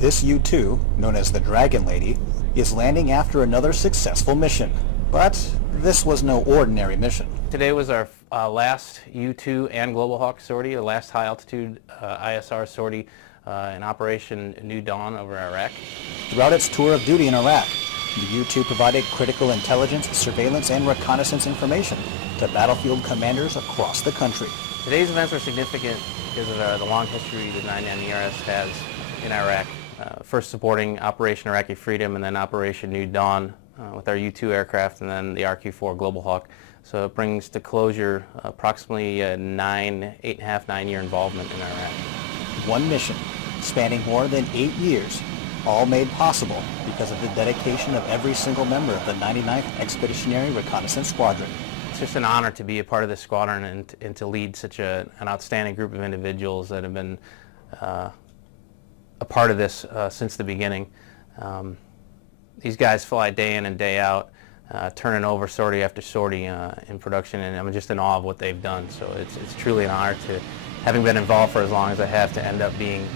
This U-2, known as the Dragon Lady, is landing after another successful mission. But this was no ordinary mission. Today was our last U-2 and Global Hawk sortie, the last high-altitude ISR sortie in Operation New Dawn over Iraq. Throughout its tour of duty in Iraq, the U-2 provided critical intelligence, surveillance, and reconnaissance information to battlefield commanders across the country. Today's events are significant because of the long history the 9M ERS has in Iraq. First supporting Operation Iraqi Freedom and then Operation New Dawn with our U-2 aircraft and then the RQ-4 Global Hawk. So it brings to closure approximately 8.5, 9-year involvement in Iraq. One mission spanning more than 8 years, all made possible because of the dedication of every single member of the 99th Expeditionary Reconnaissance Squadron. It's just an honor to be a part of this squadron and to lead such an outstanding group of individuals that have been a part of this since the beginning. These guys fly day in and day out, turning over sortie after sortie in production, and I'm just in awe of what they've done. So it's truly an honor to, having been involved for as long as I have, to end up being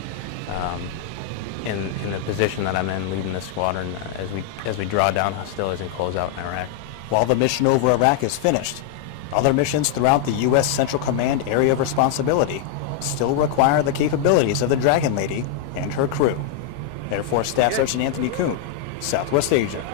in the position that I'm in, leading this squadron as we draw down hostilities and close out in Iraq. While the mission over Iraq is finished, other missions throughout the U.S. Central Command area of responsibility still require the capabilities of the Dragon Lady and her crew. Air Force Staff Sergeant Anthony Kuhn, Southwest Asia.